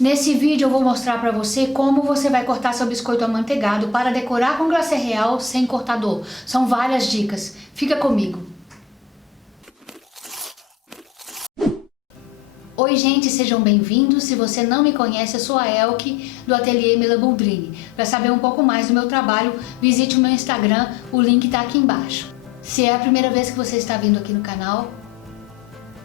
Nesse vídeo eu vou mostrar para você como você vai cortar seu biscoito amanteigado para decorar com glacê real sem cortador. São várias dicas. Fica comigo. Oi gente, sejam bem-vindos. Se você não me conhece, eu sou a Elke do Ateliê Mila Boldrini. Para saber um pouco mais do meu trabalho, visite o meu Instagram, o link está aqui embaixo. Se é a primeira vez que você está vindo aqui no canal,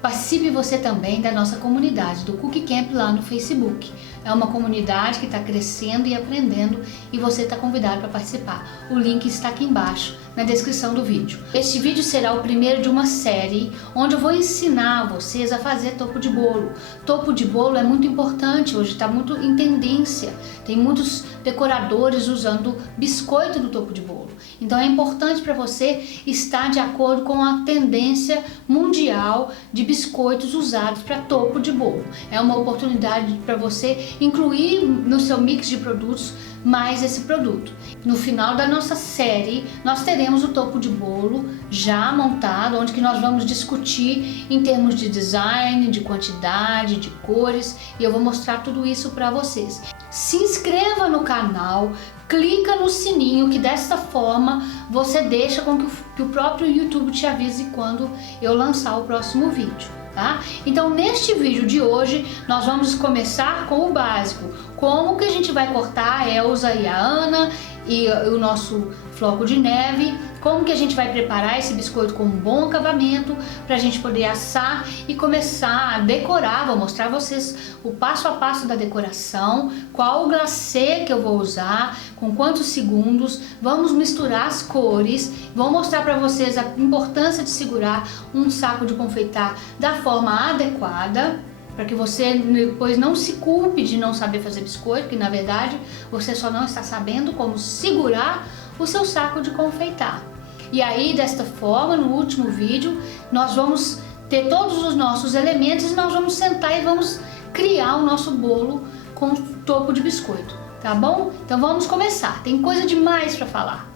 participe você também da nossa comunidade do Cookie Camp lá no Facebook. É uma comunidade que está crescendo e aprendendo e você está convidado para participar. O link está aqui embaixo na descrição do vídeo. Este vídeo será o primeiro de uma série onde eu vou ensinar vocês a fazer topo de bolo. Topo de bolo é muito importante, hoje está muito em tendência. Tem muitos decoradores usando biscoito do topo de bolo. Então é importante para você estar de acordo com a tendência mundial de biscoitos usados para topo de bolo. É uma oportunidade para você incluir no seu mix de produtos mais esse produto. No final da nossa série, nós teremos o topo de bolo já montado, onde que nós vamos discutir em termos de design, de quantidade, de cores, e eu vou mostrar tudo isso para vocês. Se inscreva no canal, clica no sininho, que dessa forma você deixa com que o próprio YouTube te avise quando eu lançar o próximo vídeo. Tá? Então neste vídeo de hoje nós vamos começar com o básico, como que a gente vai cortar a Elsa e a Ana e o nosso floco de neve, como que a gente vai preparar esse biscoito com um bom acabamento para a gente poder assar e começar a decorar. Vou mostrar a vocês o passo a passo da decoração, qual o glacê que eu vou usar, com quantos segundos, vamos misturar as cores, vou mostrar para vocês a importância de segurar um saco de confeitar da forma adequada, para que você depois não se culpe de não saber fazer biscoito, que na verdade você só não está sabendo como segurar o seu saco de confeitar. E aí, desta forma, no último vídeo, nós vamos ter todos os nossos elementos e nós vamos sentar e vamos criar o nosso bolo com topo de biscoito, tá bom? Então vamos começar, tem coisa demais para falar.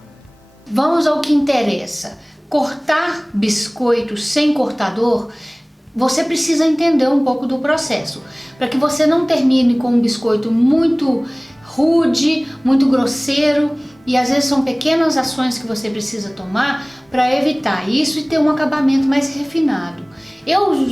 Vamos ao que interessa. Cortar biscoito sem cortador, você precisa entender um pouco do processo, para que você não termine com um biscoito muito rude, muito grosseiro, e às vezes são pequenas ações que você precisa tomar para evitar isso e ter um acabamento mais refinado.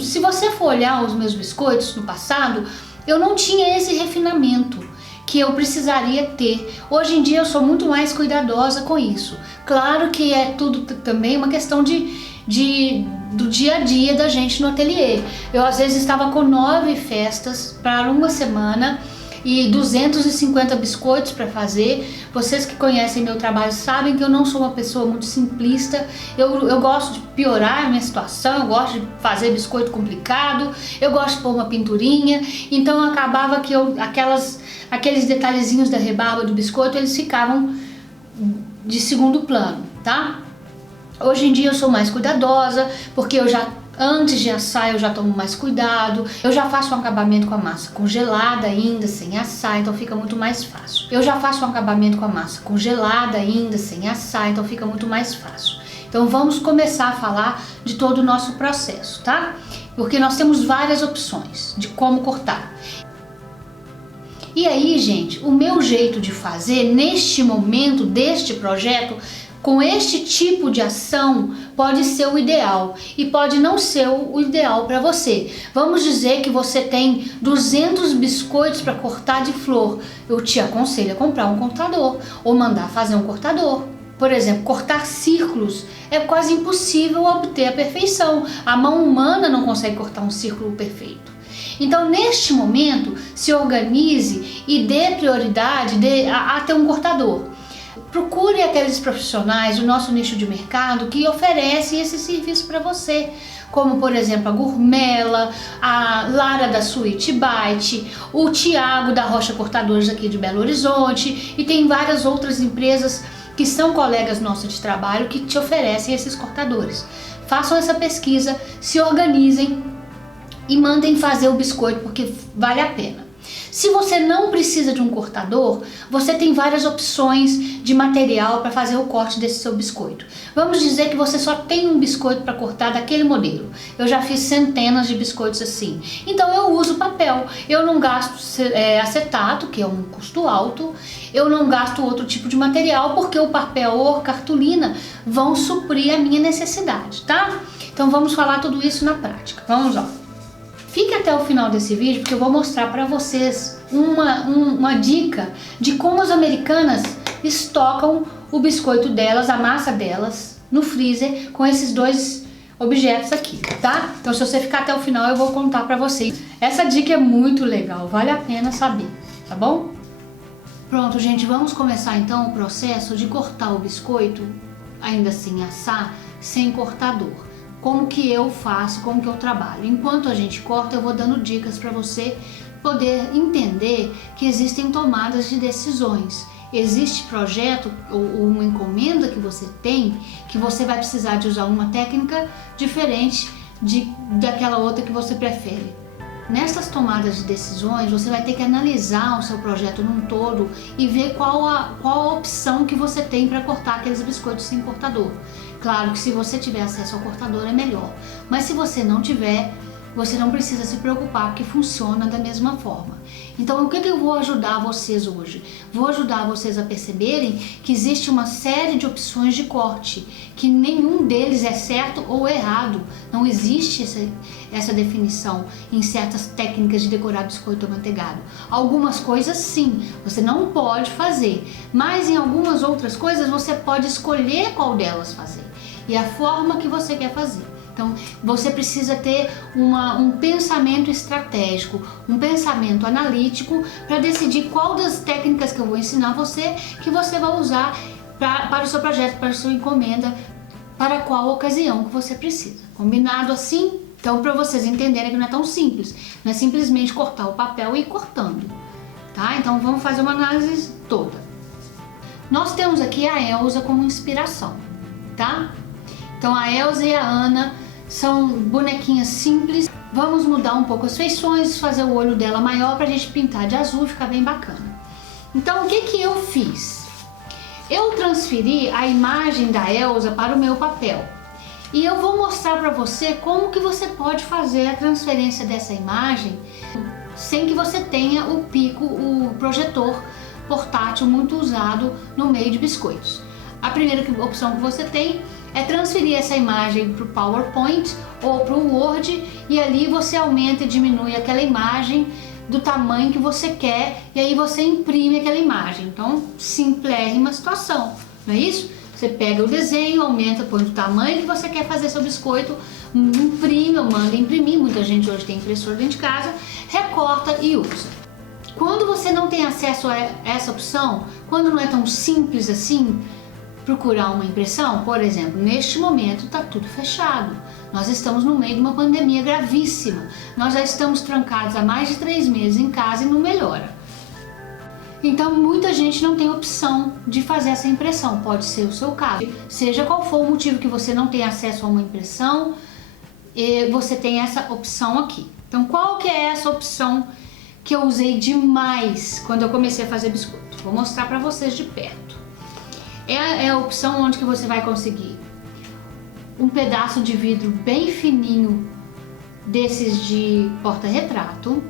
Se você for olhar os meus biscoitos no passado, eu não tinha esse refinamento que eu precisaria ter. Hoje em dia eu sou muito mais cuidadosa com isso. Claro que é tudo também uma questão do dia a dia da gente no ateliê. Eu às vezes estava com 9 festas para uma semana e 250 biscoitos para fazer. Vocês que conhecem meu trabalho sabem que eu não sou uma pessoa muito simplista. Eu gosto de piorar a minha situação, eu gosto de fazer biscoito complicado, eu gosto de pôr uma pinturinha. Então acabava que aqueles detalhezinhos da rebarba do biscoito, eles ficavam de segundo plano, tá? Hoje em dia eu sou mais cuidadosa, porque antes de assar eu já tomo mais cuidado, eu já faço um acabamento com a massa congelada ainda, sem assar, então fica muito mais fácil. Eu já faço um acabamento com a massa congelada ainda, sem assar, então fica muito mais fácil. Então vamos começar a falar de todo o nosso processo, tá? Porque nós temos várias opções de como cortar. E aí, gente, o meu jeito de fazer neste momento deste projeto, com este tipo de ação, pode ser o ideal e pode não ser o ideal para você. Vamos dizer que você tem 200 biscoitos para cortar de flor. Eu te aconselho a comprar um cortador ou mandar fazer um cortador. Por exemplo, cortar círculos é quase impossível obter a perfeição. A mão humana não consegue cortar um círculo perfeito. Então, neste momento, se organize e dê prioridade a ter um cortador. Procure aqueles profissionais do nosso nicho de mercado que oferecem esse serviço para você, como por exemplo a Gourmela, a Lara da Sweet Bite, o Tiago da Rocha Cortadores aqui de Belo Horizonte, e tem várias outras empresas que são colegas nossos de trabalho que te oferecem esses cortadores. Façam essa pesquisa, se organizem e mandem fazer o biscoito, porque vale a pena. Se você não precisa de um cortador, você tem várias opções de material para fazer o corte desse seu biscoito. Vamos dizer que você só tem um biscoito para cortar daquele modelo. Eu já fiz centenas de biscoitos assim. Então eu uso papel. Eu não gasto acetato, que é um custo alto. Eu não gasto outro tipo de material, porque o papel ou cartolina vão suprir a minha necessidade, tá? Então vamos falar tudo isso na prática. Vamos lá. Fique até o final desse vídeo, porque eu vou mostrar para vocês uma dica de como as americanas estocam o biscoito delas, a massa delas, no freezer com esses dois objetos aqui, tá? Então se você ficar até o final eu vou contar para vocês. Essa dica é muito legal, vale a pena saber, tá bom? Pronto, gente, vamos começar então o processo de cortar o biscoito, ainda assim assar, sem cortador. Como que eu faço, como que eu trabalho. Enquanto a gente corta, eu vou dando dicas para você poder entender que existem tomadas de decisões. Existe projeto ou uma encomenda que você tem que você vai precisar de usar uma técnica diferente daquela outra que você prefere. Nessas tomadas de decisões, você vai ter que analisar o seu projeto num todo e ver qual a opção que você tem para cortar aqueles biscoitos sem cortador. Claro que se você tiver acesso ao cortador é melhor, mas se você não tiver, você não precisa se preocupar, porque funciona da mesma forma. Então o que eu vou ajudar vocês hoje? Vou ajudar vocês a perceberem que existe uma série de opções de corte, que nenhum deles é certo ou errado. Não existe essa definição em certas técnicas de decorar biscoito amanteigado. Algumas coisas sim, você não pode fazer, mas em algumas outras coisas você pode escolher qual delas fazer e a forma que você quer fazer. Então, você precisa ter um pensamento estratégico, um pensamento analítico para decidir qual das técnicas que eu vou ensinar você que você vai usar para o seu projeto, para a sua encomenda, para qual ocasião que você precisa. Combinado assim? Então, para vocês entenderem que não é tão simples, não é simplesmente cortar o papel e ir cortando, tá? Então, vamos fazer uma análise toda. Nós temos aqui a Elsa como inspiração, tá? Então, a Elsa e a Ana são bonequinhas simples. Vamos mudar um pouco as feições, fazer o olho dela maior pra gente pintar de azul e ficar bem bacana. Então o que eu fiz? Eu transferi a imagem da Elsa para o meu papel. E eu vou mostrar pra você como que você pode fazer a transferência dessa imagem sem que você tenha o pico, o projetor portátil muito usado no meio de biscoitos. A primeira opção que você tem é transferir essa imagem para o PowerPoint ou para o Word, e ali você aumenta e diminui aquela imagem do tamanho que você quer, e aí você imprime aquela imagem. Então, simplérrima situação, não é isso? Você pega o desenho, aumenta, põe o tamanho que você quer fazer seu biscoito, imprime ou manda imprimir, muita gente hoje tem impressora dentro de casa, recorta e usa. Quando você não tem acesso a essa opção, quando não é tão simples assim, procurar uma impressão, por exemplo, neste momento está tudo fechado. Nós estamos no meio de uma pandemia gravíssima. Nós já estamos trancados há mais de 3 meses em casa e não melhora. Então muita gente não tem opção de fazer essa impressão, pode ser o seu caso. Seja qual for o motivo que você não tem acesso a uma impressão, você tem essa opção aqui. Então qual que é essa opção que eu usei demais quando eu comecei a fazer biscoito? Vou mostrar para vocês de perto. É a opção onde que você vai conseguir um pedaço de vidro bem fininho, desses de porta-retrato,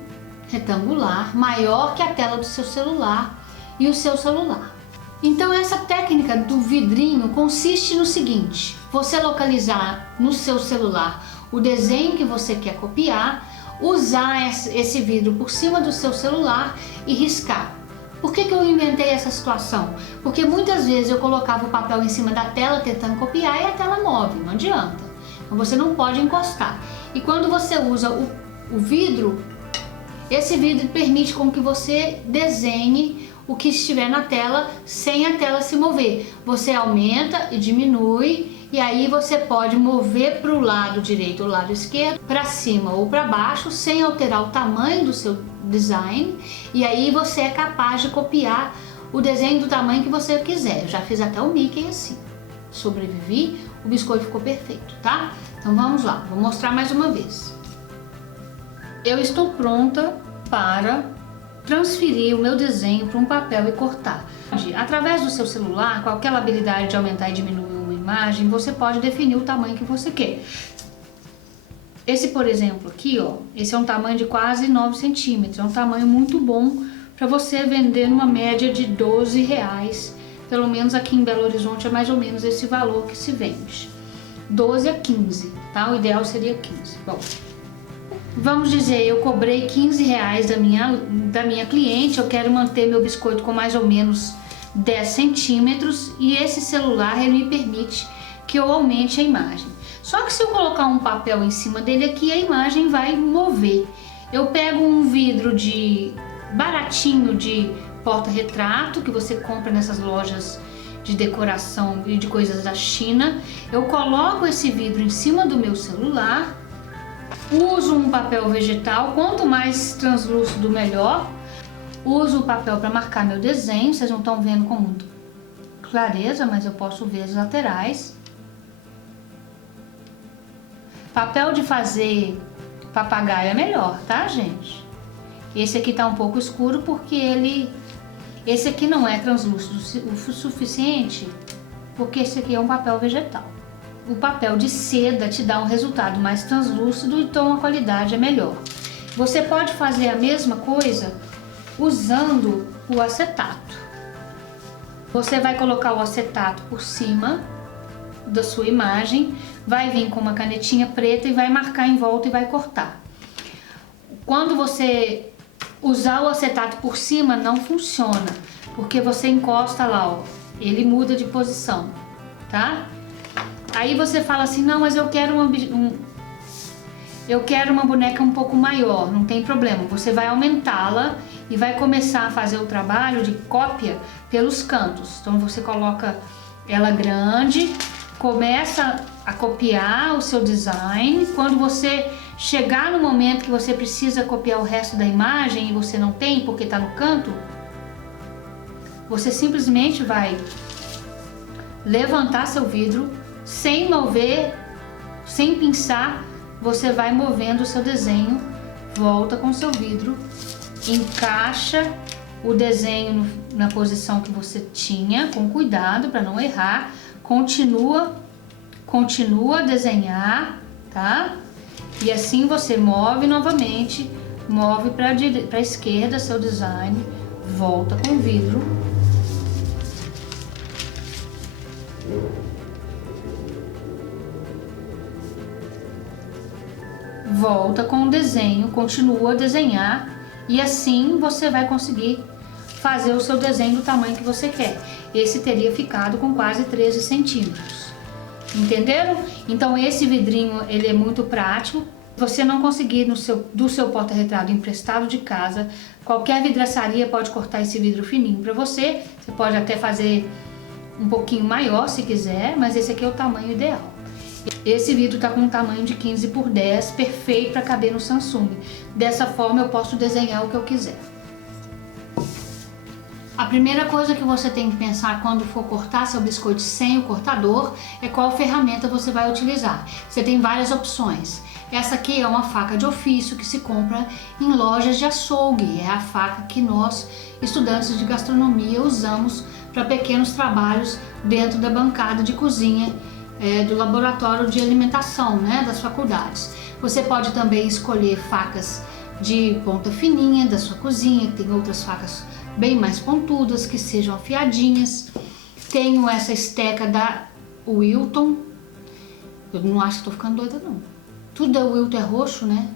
retangular, maior que a tela do seu celular e o seu celular. Então essa técnica do vidrinho consiste no seguinte: você localizar no seu celular o desenho que você quer copiar, usar esse vidro por cima do seu celular e riscar. Por que eu inventei essa situação? Porque muitas vezes eu colocava o papel em cima da tela tentando copiar e a tela move, não adianta. Então você não pode encostar. E quando você usa o vidro, esse vidro permite com que você desenhe o que estiver na tela sem a tela se mover. Você aumenta e diminui, e aí você pode mover para o lado direito ou lado esquerdo, para cima ou para baixo, sem alterar o tamanho do seu design, e aí você é capaz de copiar o desenho do tamanho que você quiser. Eu já fiz até o Mickey assim, sobrevivi, o biscoito ficou perfeito, tá? Então vamos lá, vou mostrar mais uma vez. Eu estou pronta para transferir o meu desenho para um papel e cortar. Através do seu celular, com aquela habilidade de aumentar e diminuir uma imagem, você pode definir o tamanho que você quer. Esse, por exemplo, aqui, ó, esse é um tamanho de quase 9 centímetros, é um tamanho muito bom para você vender numa média de R$12, pelo menos aqui em Belo Horizonte é mais ou menos esse valor que se vende. 12 a 15, tá? O ideal seria 15. Bom, vamos dizer, eu cobrei R$15 da minha cliente, eu quero manter meu biscoito com mais ou menos 10 centímetros e esse celular ele me permite que eu aumente a imagem. Só que se eu colocar um papel em cima dele aqui, a imagem vai mover. Eu pego um vidro baratinho de porta-retrato que você compra nessas lojas de decoração e de coisas da China. Eu coloco esse vidro em cima do meu celular, uso um papel vegetal, quanto mais translúcido melhor. Uso o papel para marcar meu desenho, vocês não estão vendo com muita clareza, mas eu posso ver as laterais. Papel de fazer papagaio é melhor, tá, gente? Esse aqui tá um pouco escuro porque esse aqui não é translúcido o suficiente, porque esse aqui é um papel vegetal. O papel de seda te dá um resultado mais translúcido, então a qualidade é melhor. Você pode fazer a mesma coisa usando o acetato. Você vai colocar o acetato por cima da sua imagem, vai vir com uma canetinha preta e vai marcar em volta e vai cortar. Quando você usar o acetato por cima não funciona, porque você encosta lá, ó, ele muda de posição, tá? Aí você fala assim, não, mas eu quero uma boneca um pouco maior, não tem problema, você vai aumentá-la e vai começar a fazer o trabalho de cópia pelos cantos. Então você coloca ela grande, começa a copiar o seu design. Quando você chegar no momento que você precisa copiar o resto da imagem e você não tem porque está no canto, você simplesmente vai levantar seu vidro sem mover, sem pinçar, você vai movendo o seu desenho, volta com o seu vidro, encaixa o desenho na posição que você tinha, com cuidado para não errar, continua a desenhar, tá? E assim você move novamente, move para a esquerda seu design, volta com o vidro. Volta com o desenho, continua a desenhar e assim você vai conseguir fazer o seu desenho do tamanho que você quer. Esse teria ficado com quase 13 centímetros. Entenderam? Então esse vidrinho ele é muito prático. Se você não conseguir do seu porta-retrato emprestado de casa, qualquer vidraçaria pode cortar esse vidro fininho para você. Você pode até fazer um pouquinho maior se quiser, mas esse aqui é o tamanho ideal. Esse vidro tá com um tamanho de 15 por 10, perfeito para caber no Samsung. Dessa forma eu posso desenhar o que eu quiser. A primeira coisa que você tem que pensar quando for cortar seu biscoito sem o cortador é qual ferramenta você vai utilizar. Você tem várias opções. Essa aqui é uma faca de ofício que se compra em lojas de açougue. É a faca que nós, estudantes de gastronomia, usamos para pequenos trabalhos dentro da bancada de cozinha do laboratório de alimentação, né, das faculdades. Você pode também escolher facas de ponta fininha da sua cozinha, tem outras facas bem mais pontudas, que sejam afiadinhas. Tenho essa esteca da Wilton. Eu não acho que estou ficando doida não. Tudo da Wilton é roxo, né?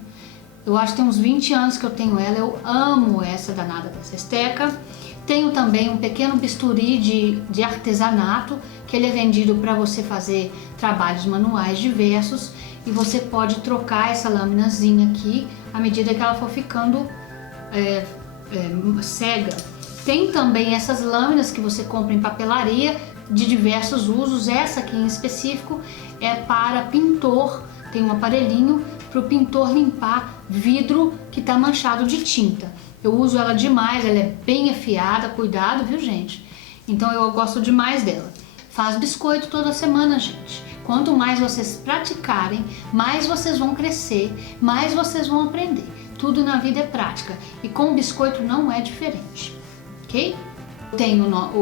Eu acho que tem uns 20 anos que eu tenho ela. Eu amo essa danada dessa esteca. Tenho também um pequeno bisturi de artesanato, que ele é vendido para você fazer trabalhos manuais diversos. E você pode trocar essa laminazinha aqui à medida que ela for ficando cega. Tem também essas lâminas que você compra em papelaria de diversos usos. Essa aqui em específico é para pintor, tem um aparelhinho para o pintor limpar vidro que está manchado de tinta. Eu uso ela demais, ela é bem afiada, cuidado, viu gente? Então eu gosto demais dela. Faz biscoito toda semana, gente. Quanto mais vocês praticarem, mais vocês vão crescer, mais vocês vão aprender. Tudo na vida é prática e com o biscoito não é diferente, ok?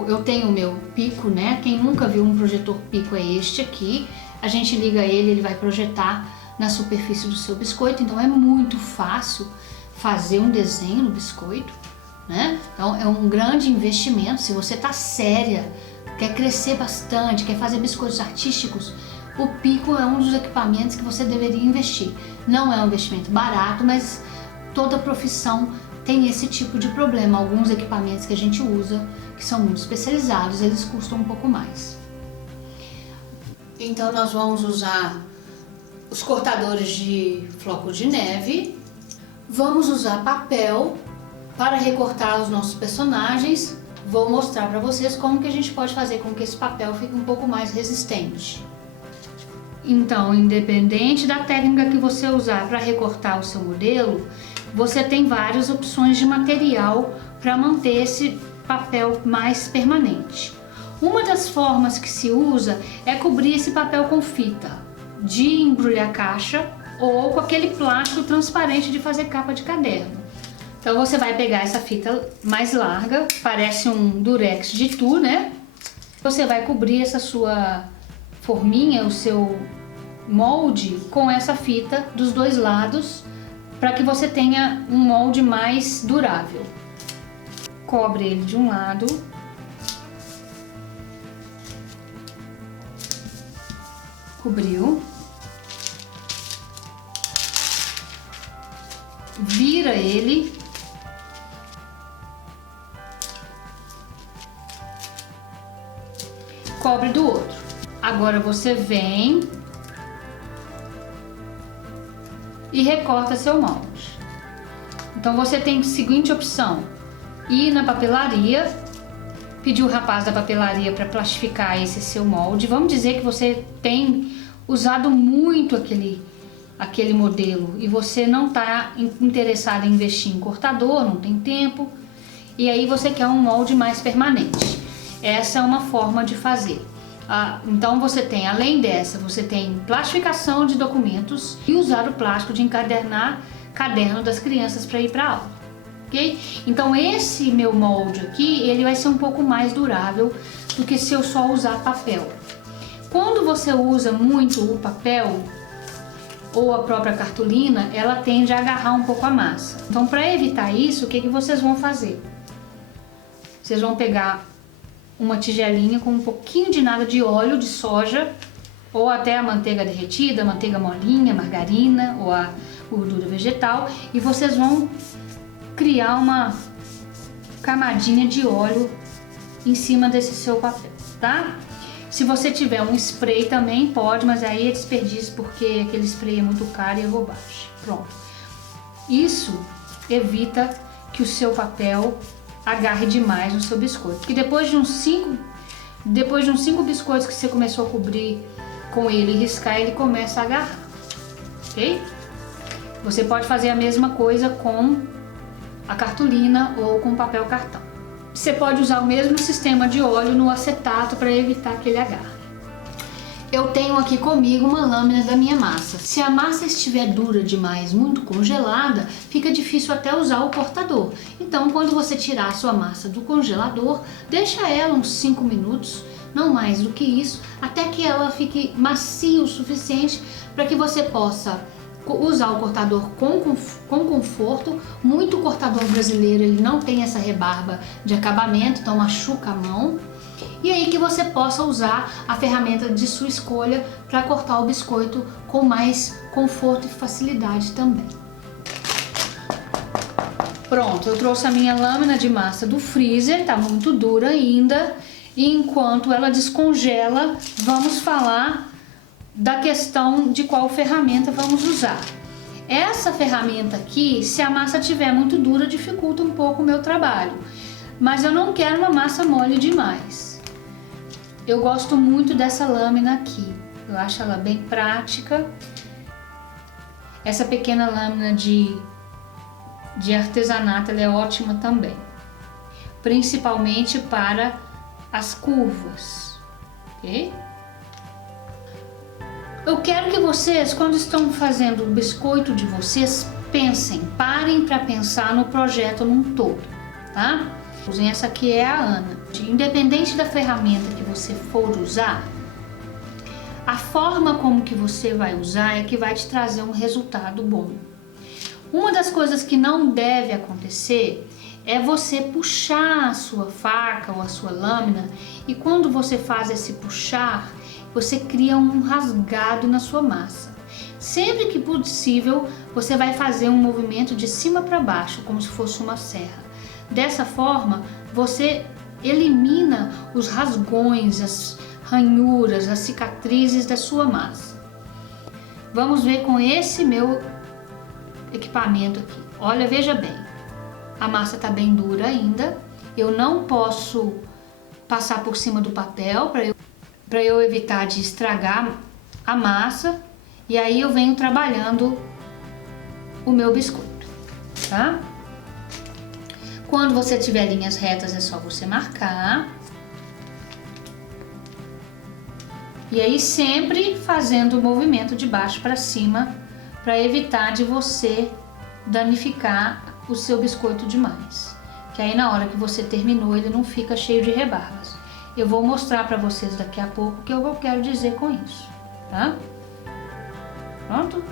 Eu tenho o meu pico, né? Quem nunca viu um projetor pico é este aqui. A gente liga ele vai projetar na superfície do seu biscoito, então é muito fácil fazer um desenho no biscoito, né? Então é um grande investimento. Se você tá séria, quer crescer bastante, quer fazer biscoitos artísticos, o pico é um dos equipamentos que você deveria investir. Não é um investimento barato, mas toda profissão tem esse tipo de problema. Alguns equipamentos que a gente usa, que são muito especializados, eles custam um pouco mais. Então nós vamos usar os cortadores de floco de neve, vamos usar papel para recortar os nossos personagens. Vou mostrar para vocês como que a gente pode fazer com que esse papel fique um pouco mais resistente. Então, independente da técnica que você usar para recortar o seu modelo, você tem várias opções de material para manter esse papel mais permanente. Uma das formas que se usa é cobrir esse papel com fita de embrulhar caixa ou com aquele plástico transparente de fazer capa de caderno. Então você vai pegar essa fita mais larga, parece um durex de tu, né? Você vai cobrir essa sua forminha, o seu molde com essa fita dos dois lados, para que você tenha um molde mais durável. Cobre ele de um lado. Cobriu. Vira ele. Cobre do outro. Agora você vem e recorta seu molde. Então você tem a seguinte opção: ir na papelaria, pedir o rapaz da papelaria para plastificar esse seu molde. Vamos dizer que você tem usado muito aquele modelo e você não está interessado em investir em cortador, não tem tempo, e aí você quer um molde mais permanente. Essa é uma forma de fazer. Então você tem, além dessa, você tem plastificação de documentos e usar o plástico de encadernar caderno das crianças para ir para aula, ok? Então esse meu molde aqui, ele vai ser um pouco mais durável do que se eu só usar papel. Quando você usa muito o papel ou a própria cartolina, ela tende a agarrar um pouco a massa. Então, para evitar isso, o que vocês vão fazer? Vocês vão pegar uma tigelinha com um pouquinho de nada de óleo de soja, ou até a manteiga derretida, manteiga molinha, margarina ou a gordura vegetal, e vocês vão criar uma camadinha de óleo em cima desse seu papel, tá? Se você tiver um spray também pode, mas aí é desperdício porque aquele spray é muito caro e é bobagem. Pronto. Isso evita que o seu papel agarre demais no seu biscoito. Porque depois de uns 5 biscoitos que você começou a cobrir com ele e riscar, ele começa a agarrar, ok? Você pode fazer a mesma coisa com a cartolina ou com papel cartão. Você pode usar o mesmo sistema de óleo no acetato para evitar que ele agarre. Eu tenho aqui comigo uma lâmina da minha massa. Se a massa estiver dura demais, muito congelada, fica difícil até usar o cortador. Então, quando você tirar a sua massa do congelador, deixa ela uns 5 minutos, não mais do que isso, até que ela fique macia o suficiente para que você possa usar o cortador com conforto. Muito cortador brasileiro, ele não tem essa rebarba de acabamento, então machuca a mão. E aí que você possa usar a ferramenta de sua escolha para cortar o biscoito com mais conforto e facilidade também. Pronto, eu trouxe a minha lâmina de massa do freezer, tá muito dura ainda. E enquanto ela descongela, vamos falar da questão de qual ferramenta vamos usar. Essa ferramenta aqui, se a massa estiver muito dura, dificulta um pouco o meu trabalho. Mas eu não quero uma massa mole demais. Eu gosto muito dessa lâmina aqui. Eu acho ela bem prática. Essa pequena lâmina de artesanato, ela é ótima também. Principalmente para as curvas, ok? Eu quero que vocês, quando estão fazendo o biscoito de vocês, pensem, parem para pensar no projeto num todo, tá? Essa aqui é a Ana. Independente da ferramenta que você for usar, a forma como que você vai usar é que vai te trazer um resultado bom. Uma das coisas que não deve acontecer é você puxar a sua faca ou a sua lâmina e quando você faz esse puxar, você cria um rasgado na sua massa. Sempre que possível, você vai fazer um movimento de cima para baixo, como se fosse uma serra. Dessa forma, você elimina os rasgões, as ranhuras, as cicatrizes da sua massa. Vamos ver com esse meu equipamento aqui. Olha, veja bem, a massa está bem dura ainda. Eu não posso passar por cima do papel para eu evitar de estragar a massa. E aí eu venho trabalhando o meu biscoito, tá? Quando você tiver linhas retas é só você marcar. E aí sempre fazendo o movimento de baixo para cima para evitar de você danificar o seu biscoito demais. Que aí na hora que você terminou ele não fica cheio de rebarbas. Eu vou mostrar para vocês daqui a pouco o que eu quero dizer com isso, tá? Pronto?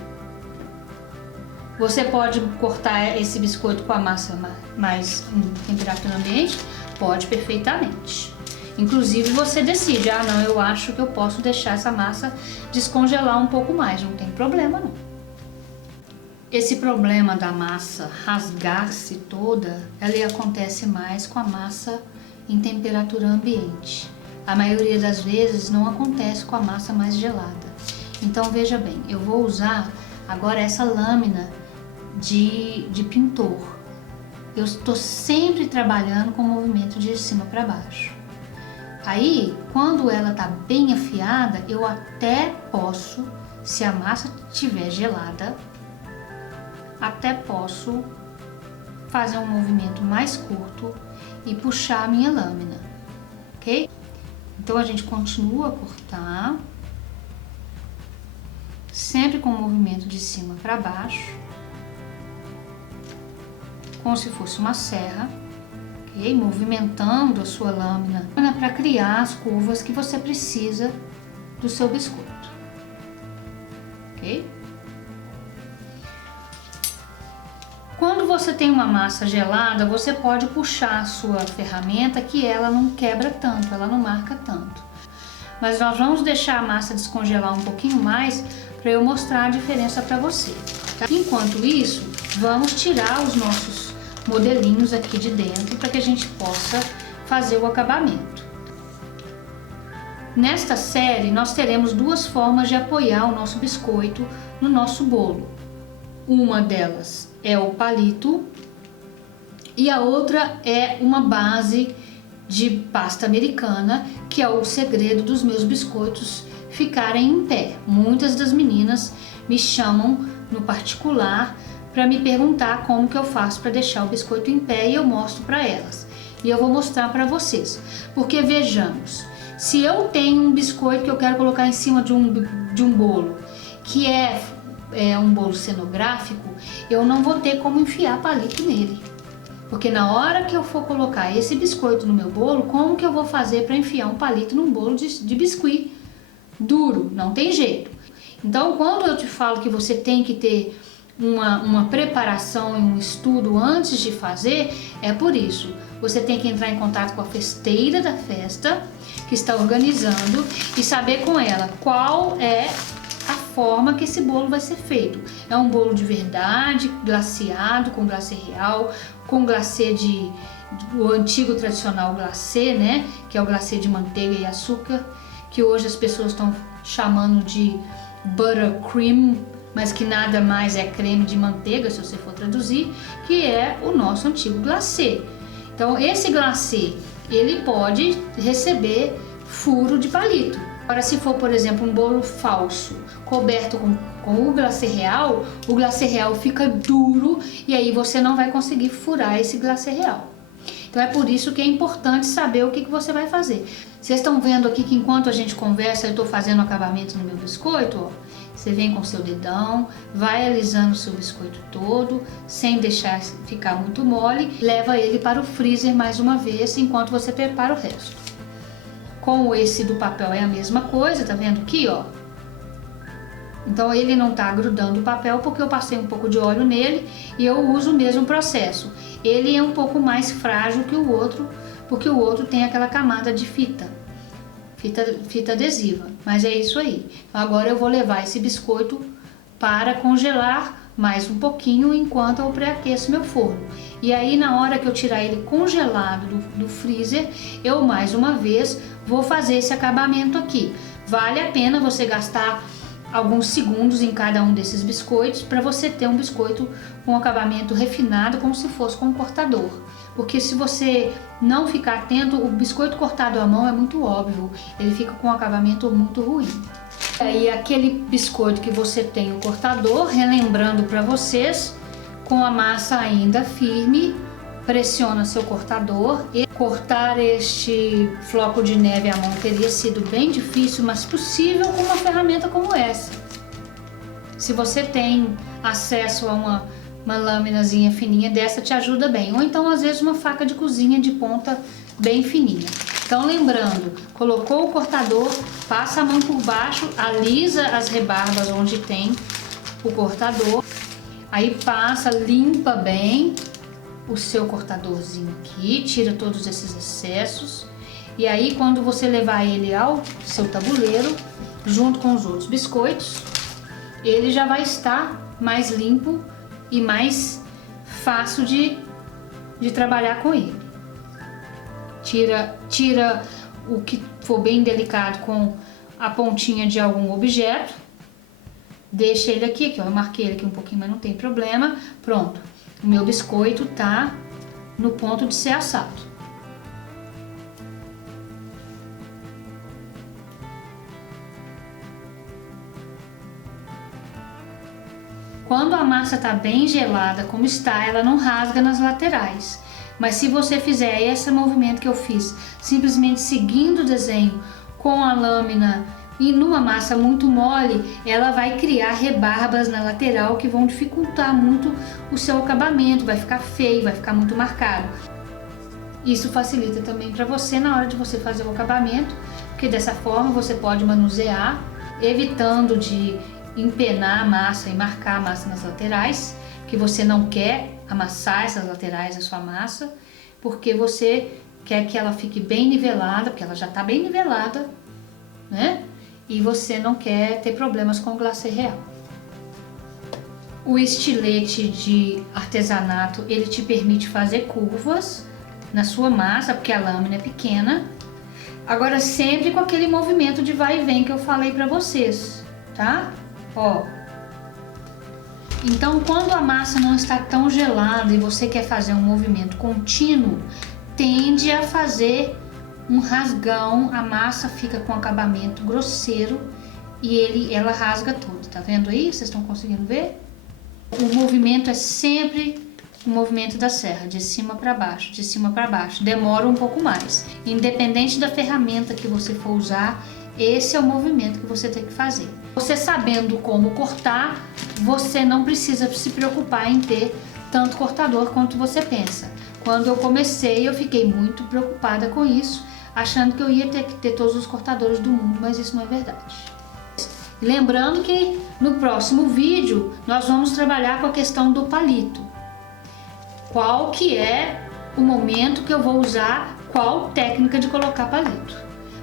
Você pode cortar esse biscoito com a massa mais em temperatura ambiente? Pode, perfeitamente. Inclusive você decide, ah não, eu acho que eu posso deixar essa massa descongelar um pouco mais, não tem problema não. Esse problema da massa rasgar-se toda, ela acontece mais com a massa em temperatura ambiente. A maioria das vezes não acontece com a massa mais gelada. Então veja bem, eu vou usar agora essa lâmina de pintor. Eu estou sempre trabalhando com o movimento de cima para baixo. Aí, quando ela está bem afiada, eu até posso, se a massa estiver gelada, até posso fazer um movimento mais curto e puxar a minha lâmina, ok? Então a gente continua a cortar, sempre com o movimento de cima para baixo, como se fosse uma serra, ok? Movimentando a sua lâmina para criar as curvas que você precisa do seu biscoito, ok? Quando você tem uma massa gelada, você pode puxar a sua ferramenta que ela não quebra tanto, ela não marca tanto. Mas nós vamos deixar a massa descongelar um pouquinho mais para eu mostrar a diferença para você. Tá? Enquanto isso, vamos tirar os nossos modelinhos aqui de dentro para que a gente possa fazer o acabamento. Nesta série, nós teremos duas formas de apoiar o nosso biscoito no nosso bolo. Uma delas é o palito e a outra é uma base de pasta americana, que é o segredo dos meus biscoitos ficarem em pé. Muitas das meninas me chamam no particular para me perguntar como que eu faço para deixar o biscoito em pé e eu mostro para elas. E eu vou mostrar para vocês, porque vejamos, se eu tenho um biscoito que eu quero colocar em cima de um bolo, que é um bolo cenográfico, eu não vou ter como enfiar palito nele. Porque na hora que eu for colocar esse biscoito no meu bolo, como que eu vou fazer para enfiar um palito num bolo de biscuit duro? Não tem jeito. Então, quando eu te falo que você tem que ter uma preparação e um estudo antes de fazer, é por isso. Você tem que entrar em contato com a festeira da festa que está organizando e saber com ela qual é a forma que esse bolo vai ser feito. É um bolo de verdade, glaceado, com glacê real, com glacê o antigo tradicional glacê, né? Que é o glacê de manteiga e açúcar, que hoje as pessoas estão chamando de buttercream, mas que nada mais é creme de manteiga, se você for traduzir, que é o nosso antigo glacê. Então esse glacê, ele pode receber furo de palito. Agora, se for, por exemplo, um bolo falso, coberto com o glacê real fica duro e aí você não vai conseguir furar esse glacê real. Então é por isso que é importante saber o que você vai fazer. Vocês estão vendo aqui que enquanto a gente conversa, eu estou fazendo o acabamento no meu biscoito, ó. Você vem com seu dedão, vai alisando o seu biscoito todo, sem deixar ficar muito mole, leva ele para o freezer mais uma vez, enquanto você prepara o resto. Com esse do papel é a mesma coisa, tá vendo aqui, ó? Então ele não tá grudando o papel porque eu passei um pouco de óleo nele e eu uso o mesmo processo. Ele é um pouco mais frágil que o outro, porque o outro tem aquela camada de fita adesiva, mas é isso aí. Agora eu vou levar esse biscoito para congelar mais um pouquinho enquanto eu pré-aqueço meu forno. E aí na hora que eu tirar ele congelado do freezer, eu mais uma vez vou fazer esse acabamento aqui. Vale a pena você gastar alguns segundos em cada um desses biscoitos para você ter um biscoito com acabamento refinado, como se fosse com um cortador. Porque se você não ficar atento, o biscoito cortado à mão é muito óbvio, ele fica com um acabamento muito ruim. E aquele biscoito que você tem o cortador, relembrando para vocês, com a massa ainda firme, pressiona seu cortador. E cortar este floco de neve à mão teria sido bem difícil, mas possível com uma ferramenta como essa. Se você tem acesso a uma lâminazinha fininha dessa, te ajuda bem. Ou então às vezes uma faca de cozinha de ponta bem fininha. Então lembrando, colocou o cortador, passa a mão por baixo, alisa as rebarbas onde tem o cortador. Aí passa, limpa bem o seu cortadorzinho aqui, tira todos esses excessos. E aí quando você levar ele ao seu tabuleiro, junto com os outros biscoitos, ele já vai estar mais limpo e mais fácil de trabalhar com ele. Tira o que for bem delicado com a pontinha de algum objeto. Deixa ele aqui, ó, eu marquei ele aqui um pouquinho, mas não tem problema. Pronto, o meu biscoito tá no ponto de ser assado. Quando a massa tá bem gelada, como está, ela não rasga nas laterais. Mas se você fizer esse movimento que eu fiz, simplesmente seguindo o desenho com a lâmina e numa massa muito mole, ela vai criar rebarbas na lateral que vão dificultar muito o seu acabamento, vai ficar feio, vai ficar muito marcado. Isso facilita também para você na hora de você fazer o acabamento, porque dessa forma você pode manusear, evitando de empenar a massa e marcar a massa nas laterais, que você não quer amassar essas laterais da sua massa, porque você quer que ela fique bem nivelada, porque ela já está bem nivelada, né? E você não quer ter problemas com o glacê real. O estilete de artesanato, ele te permite fazer curvas na sua massa, porque a lâmina é pequena. Agora sempre com aquele movimento de vai e vem que eu falei para vocês, tá? Ó. Então, quando a massa não está tão gelada e você quer fazer um movimento contínuo, tende a fazer um rasgão, a massa fica com acabamento grosseiro e ela rasga tudo. Tá vendo aí? Vocês estão conseguindo ver? O movimento é sempre o movimento da serra, de cima para baixo, de cima para baixo. Demora um pouco mais. Independente da ferramenta que você for usar, esse é o movimento que você tem que fazer. Você sabendo como cortar, você não precisa se preocupar em ter tanto cortador quanto você pensa. Quando eu comecei, eu fiquei muito preocupada com isso, achando que eu ia ter que ter todos os cortadores do mundo, mas isso não é verdade. Lembrando que no próximo vídeo nós vamos trabalhar com a questão do palito. Qual que é o momento que eu vou usar, qual técnica de colocar palito.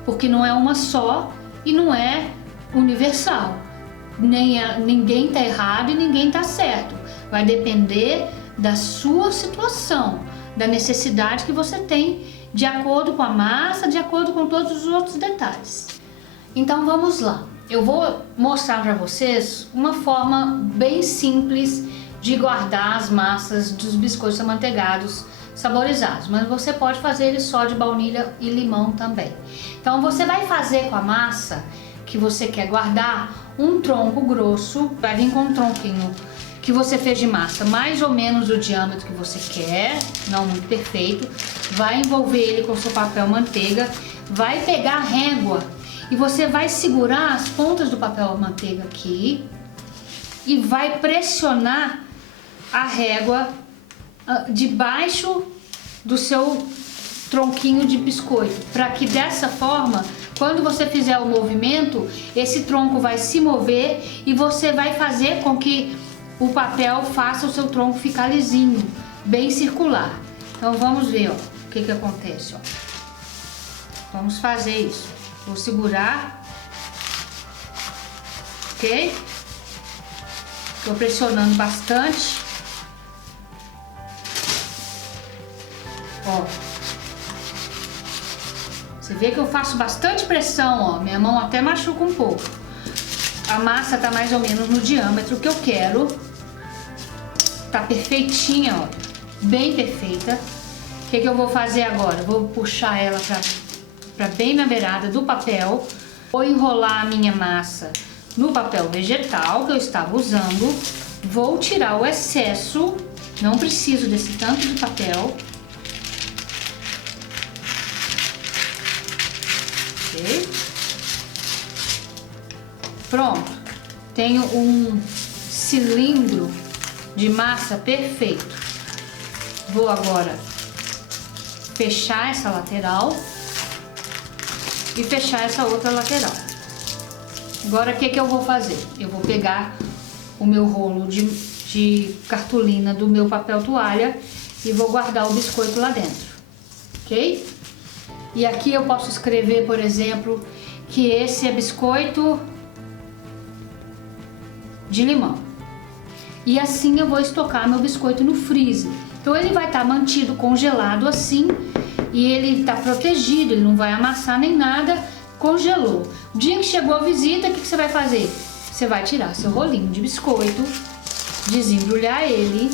Porque não é uma só e não é universal. Ninguém tá errado e ninguém tá certo. Vai depender da sua situação, da necessidade que você tem, de acordo com a massa, de acordo com todos os outros detalhes. Então vamos lá. Eu vou mostrar para vocês uma forma bem simples de guardar as massas dos biscoitos amanteigados saborizados, mas você pode fazer ele só de baunilha e limão também. Então você vai fazer com a massa que você quer guardar um tronco grosso, vai vir com um tronquinho que você fez de massa, mais ou menos o diâmetro que você quer, não muito perfeito, vai envolver ele com seu papel manteiga, vai pegar a régua e você vai segurar as pontas do papel manteiga aqui e vai pressionar a régua debaixo do seu tronquinho de biscoito, para que dessa forma, quando você fizer o movimento, esse tronco vai se mover e você vai fazer com que o papel faça o seu tronco ficar lisinho, bem circular. Então vamos ver, ó, o que acontece, ó. Vamos fazer isso. Vou segurar, ok? Tô pressionando bastante. Ó. Você vê que eu faço bastante pressão, ó. Minha mão até machuca um pouco. A massa tá mais ou menos no diâmetro que eu quero. Tá perfeitinha, ó. Bem perfeita. O que eu vou fazer agora? Vou puxar ela pra bem na beirada do papel. Vou enrolar a minha massa no papel vegetal que eu estava usando. Vou tirar o excesso. Não preciso desse tanto de papel. Ok? Pronto. Tenho um cilindro de massa perfeito. Vou agora fechar essa lateral e fechar essa outra lateral. Agora o que eu vou fazer? Eu vou pegar o meu rolo de cartolina do meu papel toalha e vou guardar o biscoito lá dentro, ok? E aqui eu posso escrever, por exemplo, que esse é biscoito de limão. E assim eu vou estocar meu biscoito no freezer. Então ele vai estar mantido congelado assim e ele está protegido, ele não vai amassar nem nada, congelou. O dia que chegou a visita, o que você vai fazer? Você vai tirar seu rolinho de biscoito, desembrulhar ele,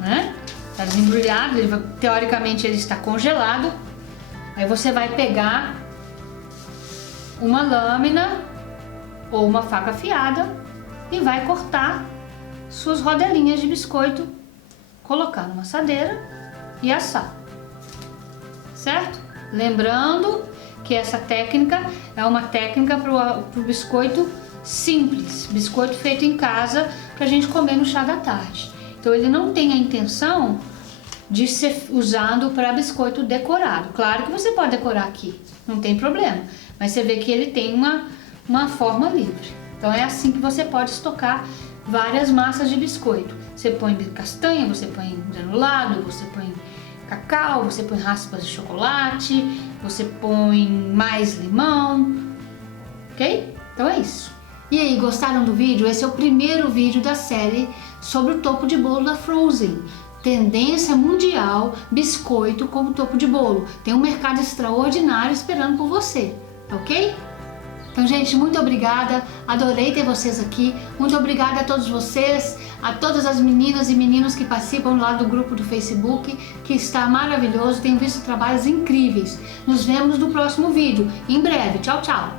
né? Tá desembrulhado, teoricamente ele está congelado. Aí você vai pegar uma lâmina ou uma faca afiada e vai cortar suas rodelinhas de biscoito, colocar numa assadeira e assar, certo? Lembrando que essa técnica é uma técnica para o biscoito simples, biscoito feito em casa para a gente comer no chá da tarde. Então ele não tem a intenção de ser usado para biscoito decorado. Claro que você pode decorar aqui, não tem problema, mas você vê que ele tem uma forma livre. Então é assim que você pode estocar várias massas de biscoito. Você põe castanha, você põe granulado, você põe cacau, você põe raspas de chocolate, você põe mais limão, ok? Então é isso. E aí, gostaram do vídeo? Esse é o primeiro vídeo da série sobre o topo de bolo da Frozen. Tendência mundial, biscoito como topo de bolo. Tem um mercado extraordinário esperando por você, ok? Então, gente, muito obrigada, adorei ter vocês aqui, muito obrigada a todos vocês, a todas as meninas e meninos que participam lá do grupo do Facebook, que está maravilhoso, tenho visto trabalhos incríveis. Nos vemos no próximo vídeo, em breve, tchau, tchau!